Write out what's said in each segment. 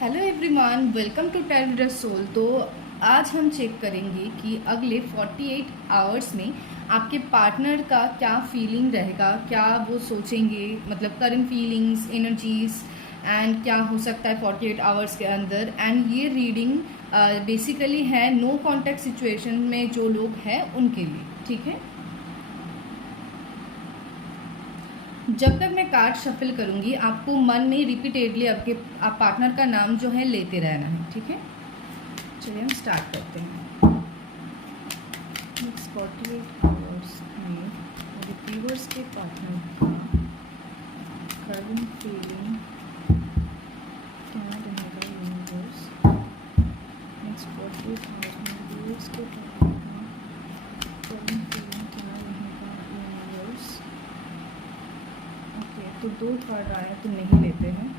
Hello everyone, welcome to tell the soul. तो आज हम चेक करेंगे कि अगले 48 आवर्स में आपके पार्टनर का क्या फीलिंग रहेगा, क्या वो सोचेंगे, मतलब करंट फीलिंग्स, एनर्जीज एंड क्या हो सकता है 48 आवर्स के अंदर। एंड ये रीडिंग बेसिकली है नो कॉन्टैक्ट सिचुएशन में जो लोग हैं उनके लिए, ठीक है। जब तक मैं कार्ड शफल करूंगी आपको मन में रिपीटेडली आप पार्टनर का नाम जो है लेते रहना है, ठीक है। चलिए हम स्टार्ट करते हैं। नेक्स्ट 48 आवर्स में रिसीवर्स के पार्टनर का करंट फीलिंग क्या रहेगा यूनिवर्स। नेक्स्ट 48 आवर्स में रिसीवर्स के पार्टनर का करंट फीलिंग क्या रहेगा यूनिवर्स। ओके, तो 2 कार्ड आया तो नहीं लेते हैं।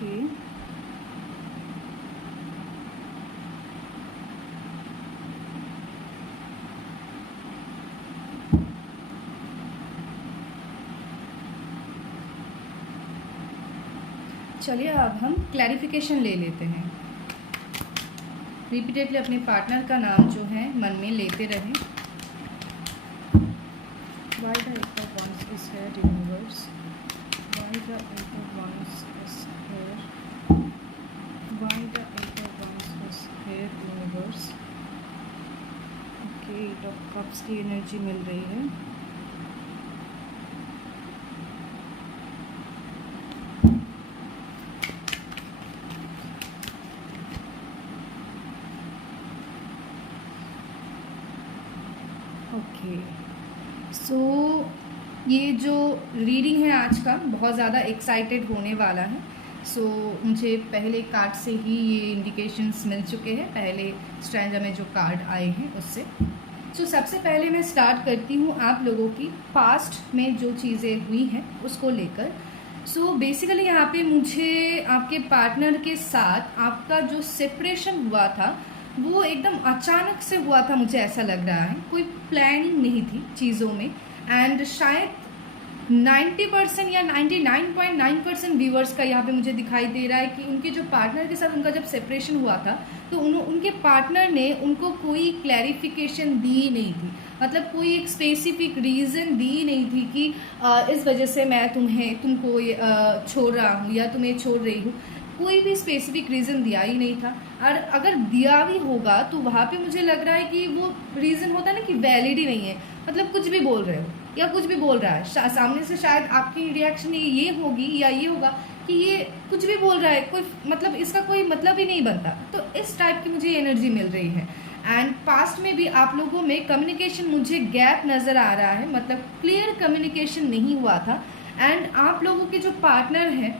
ओके, चलिए अब हम क्लैरिफिकेशन ले लेते हैं। रिपीटेडली अपने पार्टनर का नाम जो है मन में लेते रहें। Why the Eight of Wands is here, universe? Why the Eight of Wands is here? Why the Eight of Wands is here, universe? Okay, Eight of Cups की एनर्जी मिल रही है। ओके, सो ये जो रीडिंग है आज का बहुत ज़्यादा एक्साइटेड होने वाला है। सो मुझे पहले कार्ड से ही ये इंडिकेशंस मिल चुके हैं, पहले स्ट्रैंजा में जो कार्ड आए हैं उससे। सो सबसे पहले मैं स्टार्ट करती हूँ आप लोगों की पास्ट में जो चीज़ें हुई हैं उसको लेकर। सो बेसिकली यहाँ पे मुझे आपके पार्टनर के साथ आपका जो सेपरेशन हुआ था वो एकदम अचानक से हुआ था, मुझे ऐसा लग रहा है। कोई प्लानिंग नहीं थी चीज़ों में। एंड शायद 90% या 99.9% व्यूअर्स का यहाँ पे मुझे दिखाई दे रहा है कि उनके जो पार्टनर के साथ उनका जब सेपरेशन हुआ था तो उनके पार्टनर ने उनको कोई क्लैरिफिकेशन दी नहीं थी, मतलब कोई एक स्पेसिफिक रीज़न दी नहीं थी कि इस वजह से मैं तुमको छोड़ रहा हूँ या तुम्हें छोड़ रही हूँ। कोई भी स्पेसिफिक रीज़न दिया ही नहीं था। और अगर दिया भी होगा तो वहाँ पे मुझे लग रहा है कि वो रीज़न होता है ना कि वैलिड ही नहीं है, मतलब कुछ भी बोल रहे हो या कुछ भी बोल रहा है सामने से, शायद आपकी रिएक्शन ये होगी या ये होगा कि ये कुछ भी बोल रहा है, कोई मतलब इसका कोई मतलब ही नहीं बनता। तो इस टाइप की मुझे एनर्जी मिल रही है। एंड पास्ट में भी आप लोगों में कम्युनिकेशन मुझे गैप नज़र आ रहा है, मतलब क्लियर कम्युनिकेशन नहीं हुआ था। एंड आप लोगों के जो पार्टनर हैं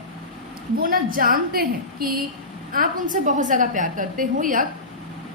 वो ना जानते हैं कि आप उनसे बहुत ज़्यादा प्यार करते हो, या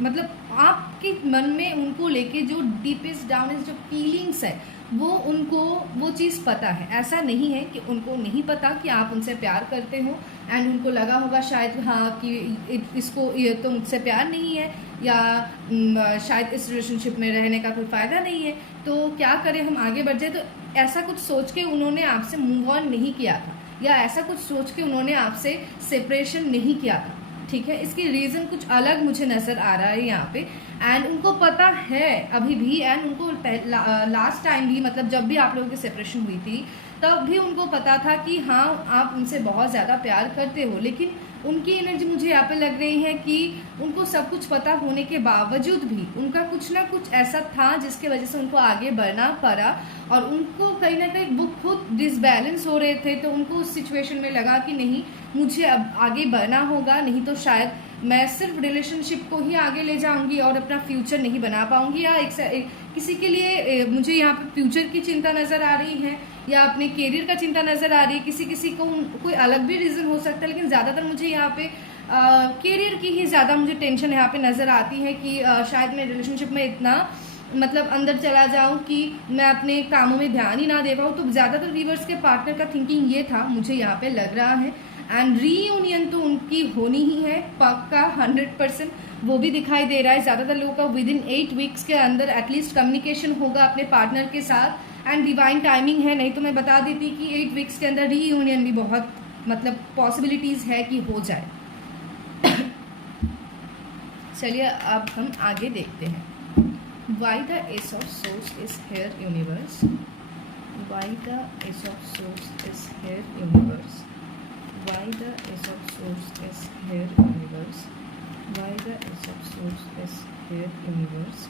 मतलब आपके मन में उनको लेके जो डीपेस्ट डाउनेस्ट जो फीलिंग्स है उनको वो चीज़ पता है। ऐसा नहीं है कि उनको नहीं पता कि आप उनसे प्यार करते हो। एंड उनको लगा होगा शायद हाँ कि इसको ये तो मुझसे प्यार नहीं है, या शायद इस रिलेशनशिप में रहने का कोई फ़ायदा नहीं है, तो क्या करें, हम आगे बढ़ जाए। तो ऐसा कुछ सोच के उन्होंने आपसे मूव ऑन नहीं किया था, या ऐसा कुछ सोच के उन्होंने आपसे सेपरेशन नहीं किया था, ठीक है। इसकी रीज़न कुछ अलग मुझे नज़र आ रहा है यहाँ पे। एंड उनको पता है अभी भी, एंड उनको लास्ट टाइम भी, मतलब जब भी आप लोगों की सेपरेशन हुई थी तब भी उनको पता था कि हाँ आप उनसे बहुत ज़्यादा प्यार करते हो, लेकिन उनकी एनर्जी मुझे यहाँ पे लग रही है कि उनको सब कुछ पता होने के बावजूद भी उनका कुछ ना कुछ ऐसा था जिसके वजह से उनको आगे बढ़ना पड़ा, और उनको कहीं ना कहीं वो खुद डिसबैलेंस हो रहे थे, तो उनको उस सिचुएशन में लगा कि नहीं, मुझे अब आगे बढ़ना होगा, नहीं तो शायद मैं सिर्फ रिलेशनशिप को ही आगे ले जाऊंगी और अपना फ्यूचर नहीं बना पाऊंगी, या किसी के लिए मुझे यहाँ पे फ्यूचर की चिंता नज़र आ रही है या अपने करियर का चिंता नज़र आ रही है। किसी किसी को कोई अलग भी रीज़न हो सकता है, लेकिन ज़्यादातर मुझे यहाँ पे करियर की ही ज़्यादा मुझे टेंशन यहाँ पे नज़र आती है कि शायद मैं रिलेशनशिप में इतना मतलब अंदर चला जाऊं कि मैं अपने कामों में ध्यान ही ना दे पाऊँ। तो ज़्यादातर व्यूअर्स के पार्टनर का थिंकिंग ये था, मुझे यहाँ पे लग रहा है। एंड रीयूनियन तो उनकी होनी ही है पक्का 100%, वो भी दिखाई दे रहा है। ज़्यादातर लोगों का विदिन 8 वीक्स के अंदर एटलीस्ट कम्युनिकेशन होगा अपने पार्टनर के साथ, एंड डिवाइन टाइमिंग है। नहीं तो मैं बता देती कि 8 वीक्स के अंदर रीयूनियन भी बहुत मतलब पॉसिबिलिटीज़ है कि हो जाए। चलिए अब हम आगे देखते हैं। Why the Ace of Swords is here, universe? Why the Ace of Swords is here, universe? Why the Ace of Swords is here, universe? Why the Ace of Swords is here, universe?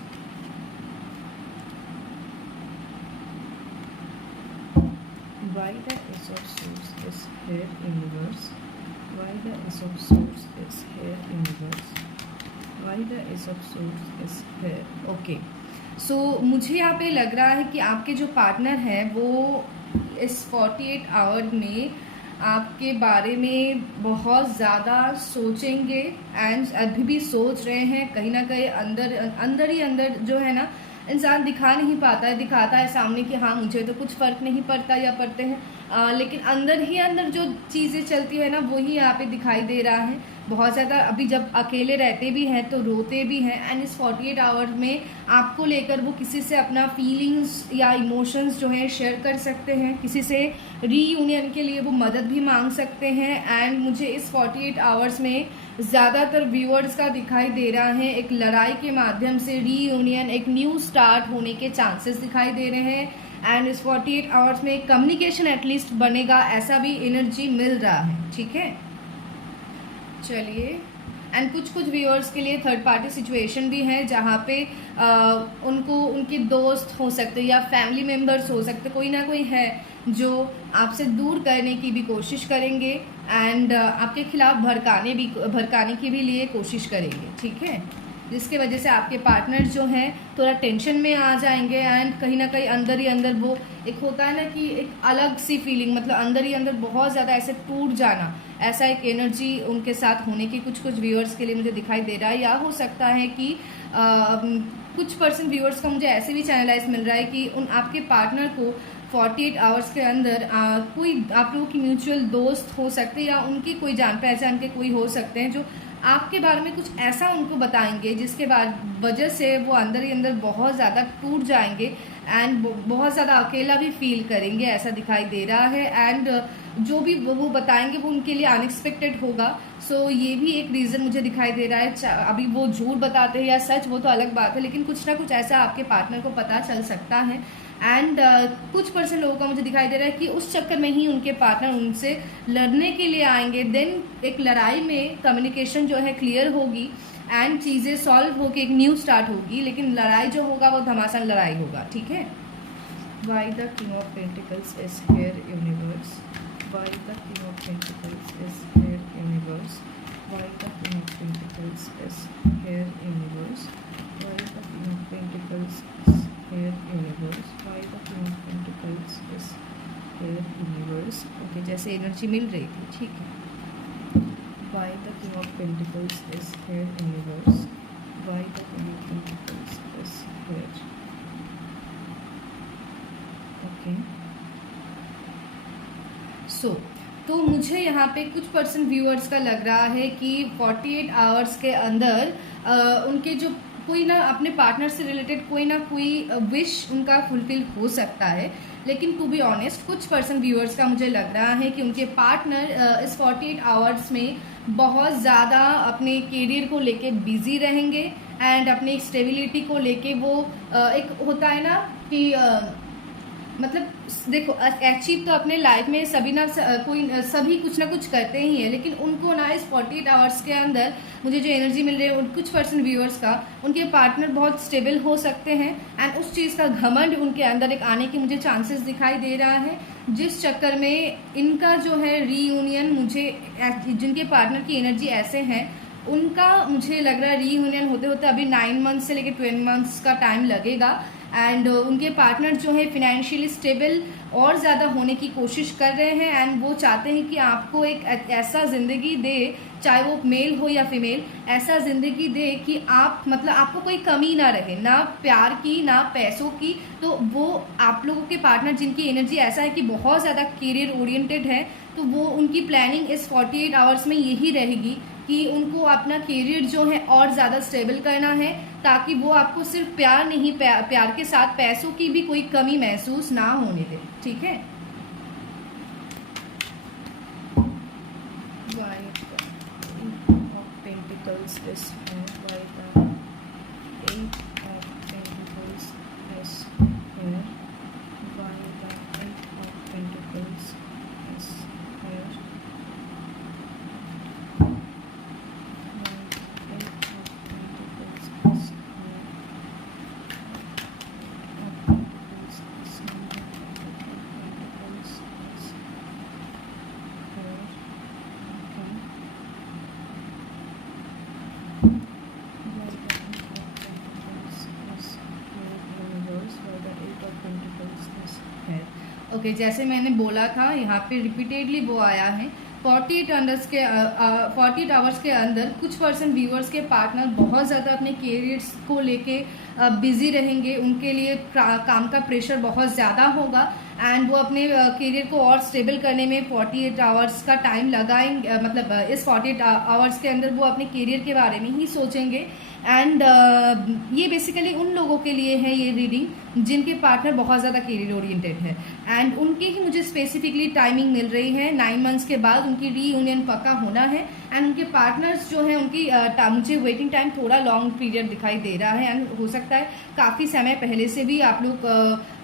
Why the Ace of Swords is here, universe? Why the Ace of Swords is here, universe? Why the Ace of Swords is here? Okay. So मुझे यहाँ पे लग रहा है कि आपके जो partner हैं वो इस 48 आवर में आपके बारे में बहुत ज़्यादा सोचेंगे, एंड अभी भी सोच रहे हैं। कहीं ना कहीं अंदर ही अंदर जो है ना, इंसान दिखा नहीं पाता है, दिखाता है सामने कि हाँ मुझे तो कुछ फ़र्क नहीं पड़ता या पड़ते हैं, लेकिन अंदर ही अंदर जो चीज़ें चलती है ना वही यहाँ पे दिखाई दे रहा है बहुत ज़्यादा। अभी जब अकेले रहते भी हैं तो रोते भी हैं, एंड इस 48 आवर्स में आपको लेकर वो किसी से अपना फीलिंग्स या इमोशंस जो है शेयर कर सकते हैं, किसी से रीयूनियन के लिए वो मदद भी मांग सकते हैं। एंड मुझे इस 48 आवर्स में ज़्यादातर व्यूअर्स का दिखाई दे रहा है एक लड़ाई के माध्यम से रीयूनियन, एक न्यू स्टार्ट होने के चांसेस दिखाई दे रहे हैं। एंड इस 48 आवर्स में कम्युनिकेशन एटलीस्ट बनेगा, ऐसा भी एनर्जी मिल रहा है। ठीक है, चलिए। एंड कुछ व्यूअर्स के लिए थर्ड पार्टी सिचुएशन भी है जहाँ पे उनको उनके दोस्त हो सकते या फैमिली मेम्बर्स हो सकते, कोई ना कोई है जो आपसे दूर करने की भी कोशिश करेंगे, एंड आपके खिलाफ भड़काने की भी लिए कोशिश करेंगे। ठीक है, जिसके वजह से आपके पार्टनर जो हैं थोड़ा टेंशन में आ जाएंगे, एंड कहीं ना कहीं अंदर ही अंदर वो एक होता है ना कि एक अलग सी फीलिंग, मतलब अंदर ही अंदर बहुत ज़्यादा ऐसे टूट जाना, ऐसा एक एनर्जी उनके साथ होने की कुछ व्यूअर्स के लिए मुझे दिखाई दे रहा है। या हो सकता है कि कुछ % व्यूअर्स का मुझे ऐसे भी चैनलाइज मिल रहा है कि आपके पार्टनर को 48 आवर्स के अंदर कोई आप लोगों की म्यूचुअल दोस्त हो सकते हैं या उनकी कोई जान पहचान के कोई हो सकते हैं जो आपके बारे में कुछ ऐसा उनको बताएंगे जिसके बाद वजह से वो अंदर ही अंदर बहुत ज़्यादा टूट जाएंगे, एंड बहुत ज़्यादा अकेला भी फील करेंगे, ऐसा दिखाई दे रहा है। एंड जो भी वो बताएंगे वो उनके लिए अनएक्सपेक्टेड होगा। सो ये भी एक रीज़न मुझे दिखाई दे रहा है। अभी वो झूठ बताते हैं या सच, वो तो अलग बात है, लेकिन कुछ ना कुछ ऐसा आपके पार्टनर को पता चल सकता है। एंड कुछ % लोगों का मुझे दिखाई दे रहा है कि उस चक्कर में ही उनके पार्टनर उनसे लड़ने के लिए आएंगे। देन एक लड़ाई में कम्युनिकेशन जो है क्लियर होगी एंड चीज़ें सॉल्व होकर एक न्यू स्टार्ट होगी, लेकिन लड़ाई जो होगा वो घमासान लड़ाई होगा। ठीक है, why the king of pentacles is here universe? Why the king of pentacles is here universe? Why the king of pentacles is here universe? Why the king of pentacles is here universe? Why the King of Pentacles is here universe? Okay, जैसे energy मिल रही थी। ठीक है, Why the King of Pentacles is here universe? Why the King of Pentacles is here? Okay, so तो मुझे यहाँ पे कुछ % व्यूअर्स का लग रहा है कि 48 आवर्स के अंदर उनके जो कोई ना अपने पार्टनर से रिलेटेड कोई ना कोई विश उनका फुलफिल हो सकता है। लेकिन टू बी ऑनेस्ट कुछ % व्यूअर्स का मुझे लग रहा है कि उनके पार्टनर इस 48 आवर्स में बहुत ज़्यादा अपने करियर को लेके बिजी रहेंगे, एंड अपनी स्टेबिलिटी को लेके वो एक होता है ना कि मतलब देखो, अचीव तो अपने लाइफ में सभी कुछ ना कुछ करते ही है, लेकिन उनको ना इस 48 आवर्स के अंदर मुझे जो एनर्जी मिल रही है कुछ परसेंट व्यूअर्स का, उनके पार्टनर बहुत स्टेबल हो सकते हैं एंड उस चीज़ का घमंड उनके अंदर एक आने की मुझे चांसेस दिखाई दे रहा है, जिस चक्कर में इनका जो है रीयूनियन, मुझे जिनके पार्टनर की एनर्जी ऐसे हैं उनका मुझे लग रहा है रीयूनियन होते होते अभी 9 मंथ्स से लेकर 12 मंथ्स का टाइम लगेगा एंड उनके पार्टनर जो है फिनेंशियली स्टेबल और ज़्यादा होने की कोशिश कर रहे हैं एंड वो चाहते हैं कि आपको एक ऐसा ज़िंदगी दे, चाहे वो मेल हो या फीमेल, ऐसा ज़िंदगी दे कि आप मतलब आपको कोई कमी ना रहे, ना प्यार की ना पैसों की। तो वो आप लोगों के पार्टनर जिनकी एनर्जी ऐसा है कि बहुत ज़्यादा करियर ओरिएंटेड है, तो वो उनकी प्लानिंग इस 48 आवर्स में यही रहेगी कि उनको अपना करियर जो है और ज़्यादा स्टेबल करना है, ताकि वो आपको सिर्फ प्यार नहीं, प्यार के साथ पैसों की भी कोई कमी महसूस ना होने दे। ठीक है। White of Pentacles is here. White Eight of Pentacles is here. White Eight of Pentacles is here. Okay, जैसे मैंने बोला था यहाँ पे रिपीटेडली वो आया है 48 आवर्स के अंदर कुछ परसेंट व्यूअर्स के पार्टनर बहुत ज़्यादा अपने कैरियर्स को लेके बिजी रहेंगे, उनके लिए काम का प्रेशर बहुत ज़्यादा होगा एंड वो अपने कैरियर को और स्टेबल करने में 48 आवर्स का टाइम लगाएंगे। मतलब इस 48 आवर्स के अंदर वो अपने कैरियर के बारे में ही सोचेंगे एंड ये बेसिकली उन लोगों के लिए है ये रीडिंग जिनके पार्टनर बहुत ज़्यादा कैरियर ओरिएंटेड है एंड उनकी ही मुझे स्पेसिफिकली टाइमिंग मिल रही है। 9 मंथ्स के बाद उनकी रीयूनियन पक्का होना है एंड उनके पार्टनर्स जो हैं उनकी मुझे वेटिंग टाइम थोड़ा लॉन्ग पीरियड दिखाई दे रहा है एंड हो सकता है काफ़ी समय पहले से भी आप लोग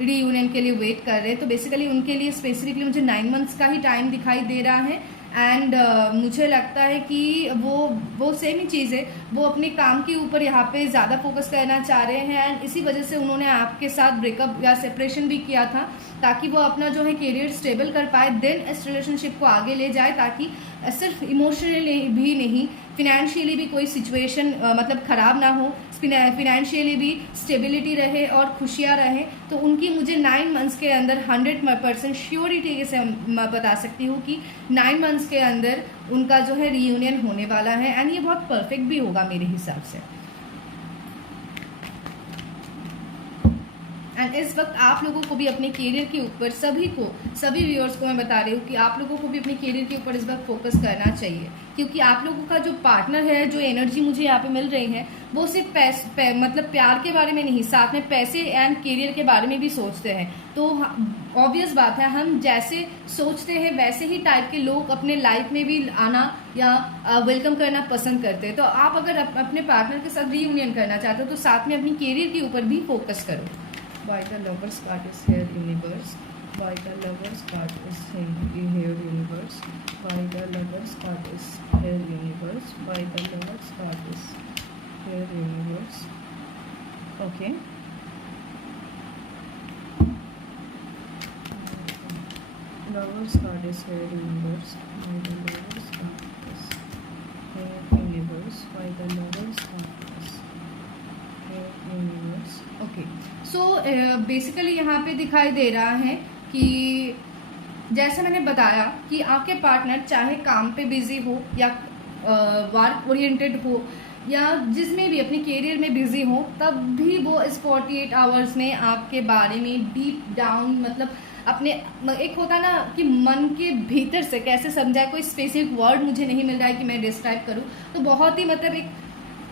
रीयूनियन के लिए वेट कर रहे हैं। तो बेसिकली उनके लिए स्पेसिफिकली मुझे 9 मंथ्स का ही टाइम दिखाई दे रहा है एंड मुझे लगता है कि वो सेम ही चीज़ है, वो अपने काम के ऊपर यहाँ पे ज़्यादा फोकस करना चाह रहे हैं एंड इसी वजह से उन्होंने आपके साथ ब्रेकअप या सेपरेशन भी किया था, ताकि वो अपना जो है करियर स्टेबल कर पाए, देन इस रिलेशनशिप को आगे ले जाए, ताकि सिर्फ इमोशनली भी नहीं फिनेंशियली भी कोई सिचुएशन मतलब ख़राब ना हो, फिनेंशियली भी स्टेबिलिटी रहे और खुशियाँ रहें। तो उनकी मुझे 9 मंथ्स के अंदर 100% श्योरिटी से मैं बता सकती हूँ कि 9 मंथ्स के अंदर उनका जो है रीयूनियन होने वाला है एंड ये बहुत परफेक्ट भी होगा मेरे हिसाब से। एंड इस वक्त आप लोगों को भी अपने करियर के ऊपर सभी व्यूअर्स को मैं बता रही हूँ कि आप लोगों को भी अपने करियर के ऊपर इस वक्त फोकस करना चाहिए, क्योंकि आप लोगों का जो पार्टनर है, जो एनर्जी मुझे यहाँ पे मिल रही है, वो सिर्फ मतलब प्यार के बारे में नहीं, साथ में पैसे एंड करियर के बारे में भी सोचते हैं। तो ऑब्वियस बात है, हम जैसे सोचते हैं वैसे ही टाइप के लोग अपने लाइफ में भी आना या वेलकम करना पसंद करते हैं। तो आप अगर अपने पार्टनर के साथ रीयूनियन करना चाहते हो तो साथ में अपनी करियर के ऊपर भी फोकस करो। Why the Lovers card is here, universe? Why the Lovers card is here, universe? Why the Lovers card is here, universe? Why the Lovers card is here, universe? Okay. Lovers card is here, universe. Why the Lovers card is here, universe? Why the Lovers card is here, universe? Okay. So basically यहाँ पे दिखाई दे रहा है कि जैसे मैंने बताया कि आपके पार्टनर चाहे काम पे बिजी हो या वर्क ओरिएंटेड हो या जिसमें भी अपने करियर में बिजी हो, तब भी वो इस 48 आवर्स में आपके बारे में डीप डाउन मतलब अपने एक होता ना कि मन के भीतर से कैसे समझाए, कोई स्पेसिफिक वर्ड मुझे नहीं मिल रहा है कि मैं डिस्क्राइब करूँ, तो बहुत ही मतलब एक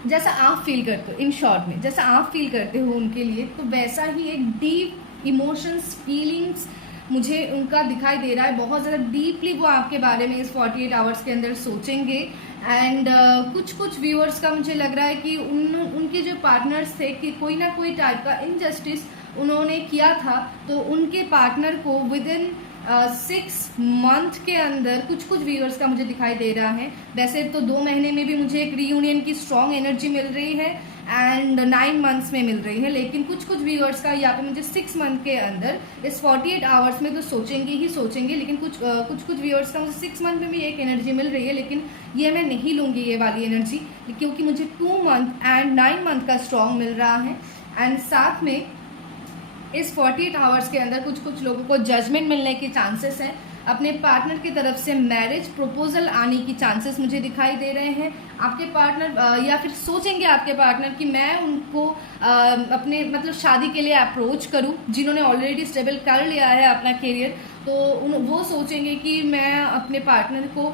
जैसा आप फील करते हो, इन शॉर्ट में जैसा आप फील करते हो उनके लिए, तो वैसा ही एक डीप इमोशंस फीलिंग्स मुझे उनका दिखाई दे रहा है। बहुत ज़्यादा डीपली वो आपके बारे में इस 48 आवर्स के अंदर सोचेंगे एंड कुछ व्यूअर्स का मुझे लग रहा है कि उनके जो पार्टनर्स थे कि कोई ना कोई टाइप का इनजस्टिस उन्होंने किया था, तो उनके पार्टनर को विद इन 6 मंथ के अंदर कुछ कुछ व्यूअर्स का मुझे दिखाई दे रहा है। वैसे तो 2 महीने में भी मुझे एक रीयूनियन की स्ट्रॉन्ग एनर्जी मिल रही है एंड 9 मंथ्स में मिल रही है, लेकिन कुछ कुछ व्यूअर्स का यहाँ पे मुझे 6 मंथ के अंदर इस 48 आवर्स में तो सोचेंगे ही सोचेंगे, लेकिन कुछ व्यूअर्स का मुझे 6 मंथ में भी एक एनर्जी मिल रही है, लेकिन ये मैं नहीं लूँगी ये वाली एनर्जी, क्योंकि मुझे 2 मंथ एंड 9 मंथ का स्ट्रॉन्ग मिल रहा है। एंड साथ में इस 48 आवर्स के अंदर कुछ कुछ लोगों को जजमेंट मिलने के चांसेस हैं, अपने पार्टनर की तरफ से मैरिज प्रपोजल आने की चांसेस मुझे दिखाई दे रहे हैं। आपके पार्टनर या फिर सोचेंगे आपके पार्टनर कि मैं उनको अपने मतलब शादी के लिए अप्रोच करूं, जिन्होंने ऑलरेडी स्टेबल कर लिया है अपना करियर, तो वो सोचेंगे कि मैं अपने पार्टनर को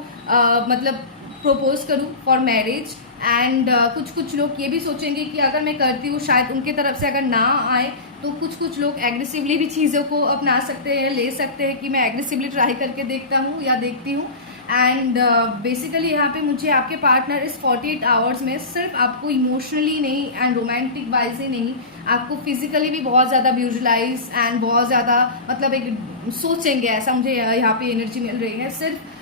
मतलब प्रपोज करूं फॉर मैरिज। एंड कुछ कुछ लोग ये भी सोचेंगे कि अगर मैं करती हूँ शायद उनके तरफ से अगर ना आए, तो कुछ कुछ लोग एग्रेसिवली भी चीज़ों को अपना सकते हैं, ले सकते हैं कि मैं एग्रेसिवली ट्राई करके देखता हूँ या देखती हूँ। एंड बेसिकली यहाँ पे मुझे आपके पार्टनर इस 48 आवर्स में सिर्फ आपको इमोशनली नहीं एंड रोमांटिक वाइज ही नहीं, आपको फिजिकली भी बहुत ज़्यादा विजुअलाइज एंड बहुत ज़्यादा मतलब एक सोचेंगे, ऐसा मुझे यहाँ पे एनर्जी मिल रही है। सिर्फ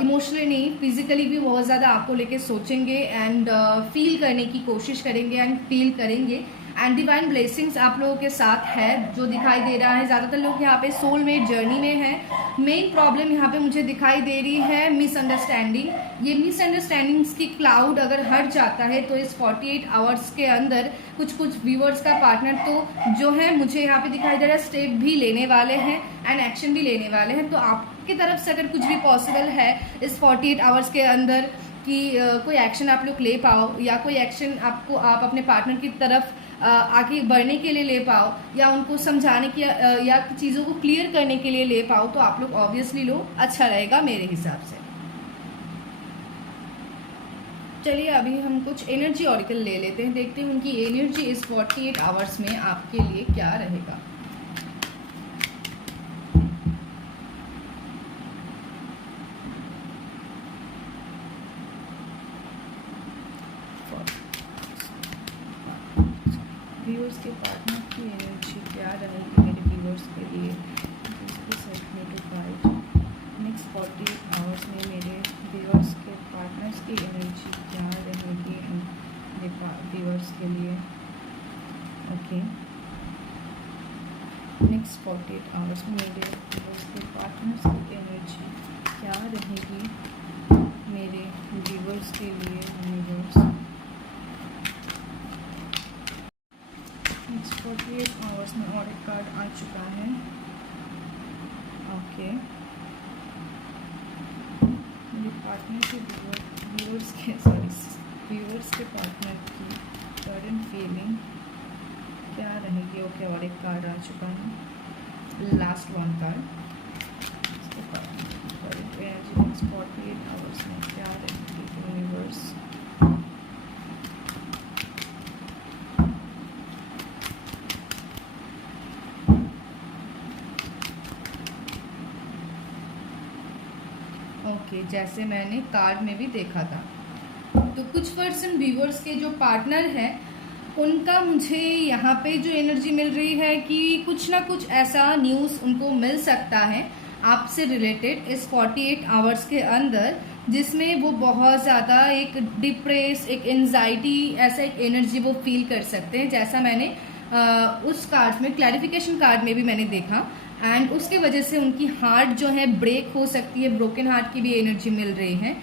इमोशनली नहीं, फिजिकली भी बहुत ज़्यादा आपको लेके सोचेंगे एंड फील करने की कोशिश करेंगे एंड फील करेंगे। एंड डिवाइन ब्लेसिंग्स आप लोगों के साथ है जो दिखाई दे रहा है। ज़्यादातर लोग यहाँ पे सोलमेट जर्नी में हैं। मेन प्रॉब्लम यहाँ पे मुझे दिखाई दे रही है मिसअंडरस्टैंडिंग। ये मिसअंडरस्टैंडिंग्स की क्लाउड अगर हट जाता है तो इस 48 आवर्स के अंदर कुछ कुछ व्यूअर्स का पार्टनर तो जो है मुझे यहाँ पे दिखाई दे रहा है स्टेप भी लेने वाले हैं एंड एक्शन भी लेने वाले हैं। तो आपकी तरफ से अगर कुछ भी पॉसिबल है इस 48 आवर्स के अंदर कि कोई एक्शन आप लोग ले पाओ या कोई एक्शन आप अपने पार्टनर की तरफ आगे बढ़ने के लिए ले पाओ या उनको समझाने की या चीज़ों को क्लियर करने के लिए ले पाओ, तो आप लोग ऑब्वियसली लो, अच्छा रहेगा मेरे हिसाब से। चलिए अभी हम कुछ एनर्जी ऑरिकल ले लेते हैं, देखते हैं उनकी एनर्जी इस 48 आवर्स में आपके लिए क्या रहेगा। व्यूअर्स के पार्टनर की एनर्जी क्या रहेगी मेरे व्यूअर्स के लिए, नेक्स्ट 48 आवर्स में मेरे व्यूअर्स के पार्टनर्स की एनर्जी क्या रहेगी मेरे व्यूअर्स के लिए। ओके, नेक्स्ट 48 आवर्स में मेरे व्यूअर्स के पार्टनर्स की एनर्जी क्या रहेगी मेरे व्यूअर्स के लिए। व्यूअर्स 48 आवर्स में और एक कार्ड आ चुका है। ओके, मेरे पार्टनर के व्यूअर्स के पार्टनर की करंट फीलिंग क्या रहेगी। ओके, और एक कार्ड आ चुका है, लास्ट वन कार्ड। 48 आवर्स में क्या रहेगी यूनिवर्स। ओके, जैसे मैंने कार्ड में भी देखा था, तो कुछ पर्सन व्यूअर्स के जो पार्टनर हैं उनका मुझे यहाँ पे जो एनर्जी मिल रही है कि कुछ ना कुछ ऐसा न्यूज़ उनको मिल सकता है आपसे रिलेटेड इस 48 आवर्स के अंदर, जिसमें वो बहुत ज़्यादा एक डिप्रेस, एक एंजाइटी, ऐसा एक एनर्जी वो फील कर सकते हैं, जैसा मैंने उस कार्ड में क्लैरिफिकेशन कार्ड में भी मैंने देखा। एंड उसके वजह से उनकी हार्ट जो है ब्रेक हो सकती है, ब्रोकन हार्ट की भी एनर्जी मिल रही है।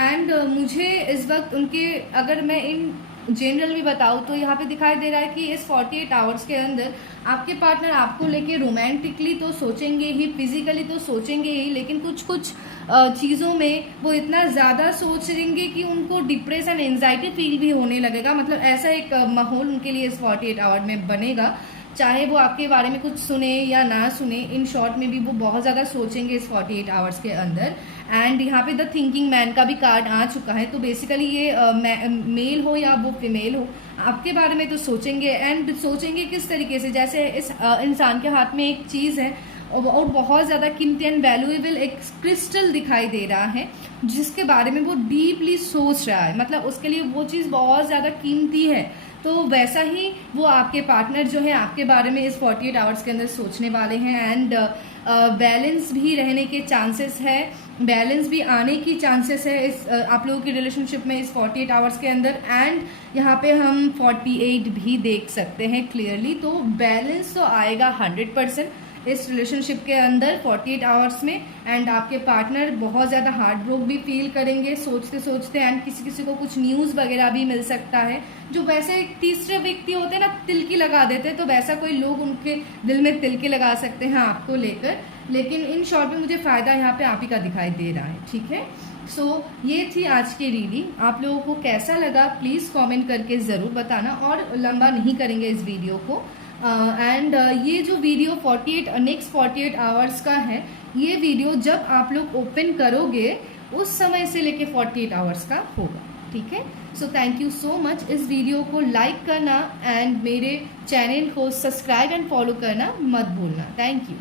एंड मुझे इस वक्त उनके, अगर मैं इन जनरल भी बताऊँ तो यहाँ पे दिखाई दे रहा है कि इस 48 आवर्स के अंदर आपके पार्टनर आपको लेके रोमांटिकली तो सोचेंगे ही, फिजिकली तो सोचेंगे ही, लेकिन कुछ कुछ चीज़ों में वो इतना ज़्यादा सोचेंगे कि उनको डिप्रेस एंड एंजाइटी फील भी होने लगेगा। मतलब ऐसा एक माहौल उनके लिए इस 48 आवर में बनेगा, चाहे वो आपके बारे में कुछ सुने या ना सुने, इन शॉर्ट में भी वो बहुत ज़्यादा सोचेंगे इस 48 आवर्स के अंदर। एंड यहाँ पे द थिंकिंग मैन का भी कार्ड आ चुका है, तो बेसिकली ये मेल हो या वो फीमेल हो, आपके बारे में तो सोचेंगे। एंड सोचेंगे किस तरीके से, जैसे इस इंसान के हाथ में एक चीज़ है और बहुत ज़्यादा कीमती एंड वैल्यूएबल एक क्रिस्टल दिखाई दे रहा है जिसके बारे में वो डीपली सोच रहा है, मतलब उसके लिए वो चीज़ बहुत ज़्यादा कीमती है। तो वैसा ही वो आपके पार्टनर जो है आपके बारे में इस 48 आवर्स के अंदर सोचने वाले हैं। एंड बैलेंस भी रहने के चांसेस है, बैलेंस भी आने की चांसेस है इस आप लोगों की रिलेशनशिप में इस 48 आवर्स के अंदर। एंड यहाँ पे हम 48 भी देख सकते हैं क्लियरली। तो बैलेंस तो आएगा 100% इस रिलेशनशिप के अंदर 48 आवर्स में। एंड आपके पार्टनर बहुत ज़्यादा हार्ट ब्रोक भी फील करेंगे सोचते सोचते। एंड किसी किसी को कुछ न्यूज़ वगैरह भी मिल सकता है, जो वैसे एक तीसरे व्यक्ति होते हैं ना तिलकी लगा देते हैं, तो वैसा कोई लोग उनके दिल में तिलकी लगा सकते हैं आपको लेकर। लेकिन इन शॉर्ट में मुझे फ़ायदा यहाँ पे आप ही का दिखाई दे रहा है, ठीक है। सो ये थी आज की रीडिंग। आप लोगों को कैसा लगा प्लीज़ कमेंट करके ज़रूर बताना, और लंबा नहीं करेंगे इस वीडियो को। एंड ये जो वीडियो नेक्स्ट 48 आवर्स का है, ये वीडियो जब आप लोग ओपन करोगे उस समय से लेके 48 आवर्स का होगा, ठीक है। So thank you so much. इस वीडियो को लाइक करना एंड मेरे चैनल को सब्सक्राइब एंड फॉलो करना मत भूलना। Thank you.